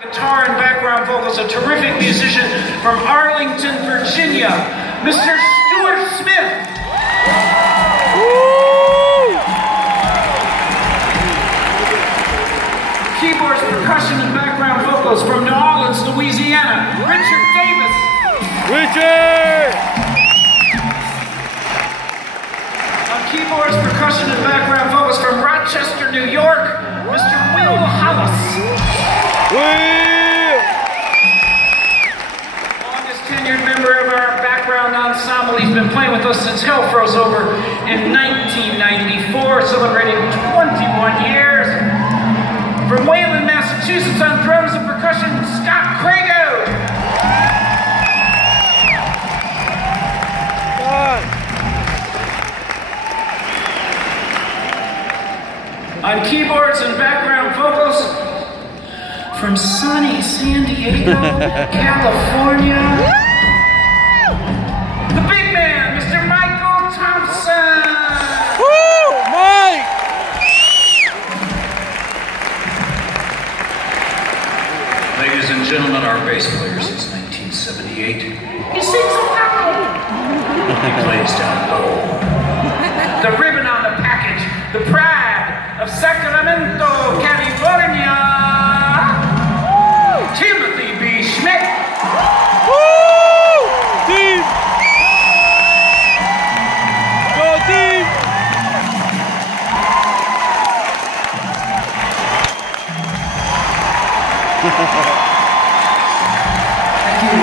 Guitar and background vocals, a terrific musician from Arlington, Virginia, Mr. Stuart Smith. Woo! Keyboards, percussion, and background vocals from New Orleans, Louisiana, Richard Davis. Richard! On keyboards, percussion, and background vocals from Rochester, New York, Mr. Will Hollis. Longest tenured member of our background ensemble. He's been playing with us since Hell Froze Over in 1994, celebrating 21 years. From Wayland, Massachusetts, on drums and percussion, Scott Crago. On keyboards and background vocals, from sunny San Diego, California, the big man, Mr. Michael Thompson. Woo, Mike! Ladies and gentlemen, our bass player since 1978. He sings loud. He plays down low. The ribbon on the package, the pride of Sacramento, California. Timothy B. Schmidt. Woo! Team! Go team! Thank you.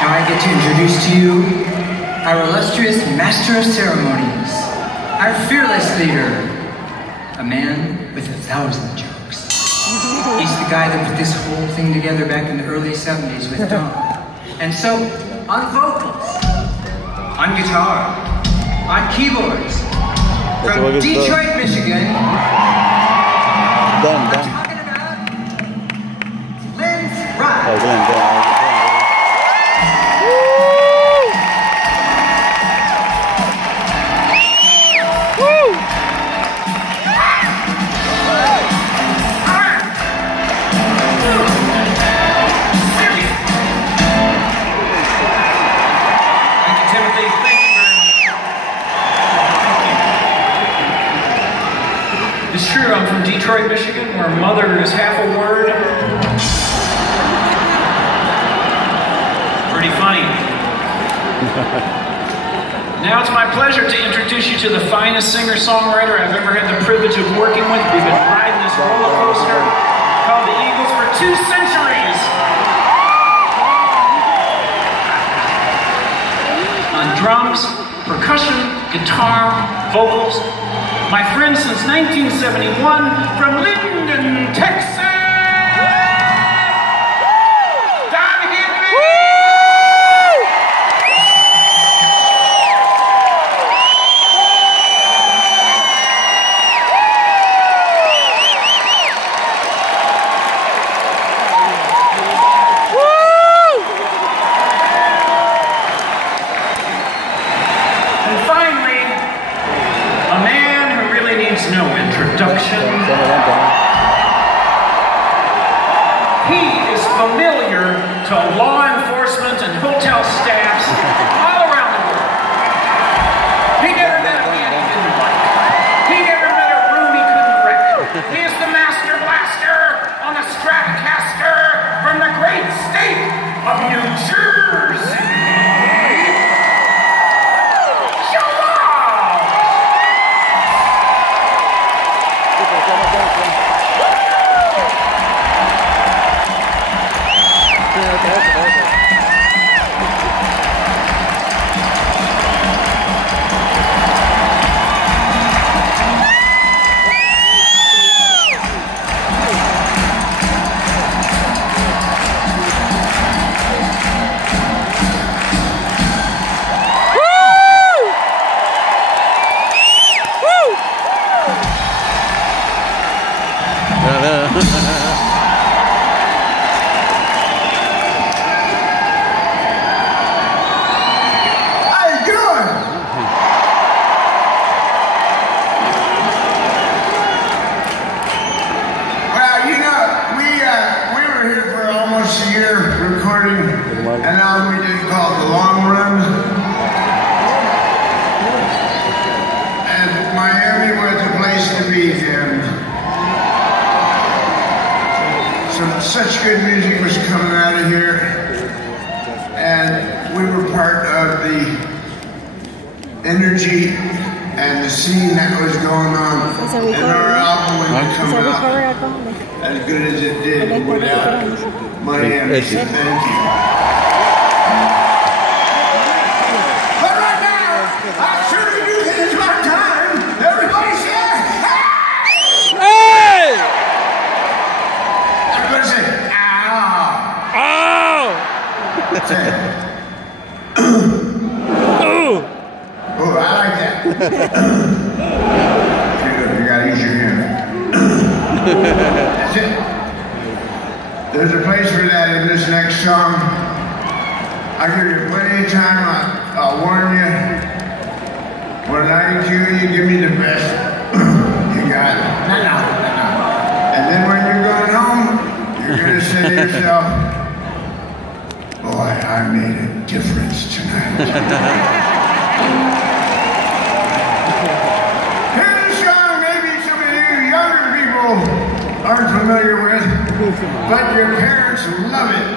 Now I get to introduce to you our illustrious Master of Ceremonies, our fearless leader, a man with 1,000 jokes. He's the guy that put this whole thing together back in the early 70s with Don. And so, on vocals, on guitar, on keyboards, from Detroit, Michigan, I'm talking about Linz Ride. It's true, I'm from Detroit, Michigan, where mother is half a word. Pretty funny. Now it's my pleasure to introduce you to the finest singer-songwriter I've ever had the privilege of working with. We've been riding this roller coaster called the Eagles for 2 centuries. On drums, percussion, guitar, vocals, my friend since 1971 from Linden, Texas, Don Henry! And finally, a man who really needs no introduction. He is familiar to law enforcement and hotel staffs all around the world. He never met a man he didn't like. He never met a room he couldn't wreck. He is the master blaster on the Stratocaster from the great state of New Jersey. such good music was coming out of here, and we were part of the energy and the scene that was going on, and our album would come out as good as it did without Miami. So thank you. But right now, I surely do think it's my time. Everybody say, hey! Hey! Everybody say, ow! Ow! Say, Ooh! oh, I like that. You gotta use your hand. That's it. There's a place for that in this next song. I'll give you plenty of time. I'll warn you. When I cue you, give me the best. You got it. No. And then when you're going home, you're gonna say to yourself, boy, I made a difference tonight. Here's a song maybe some of you younger people aren't familiar with, but your parents love it.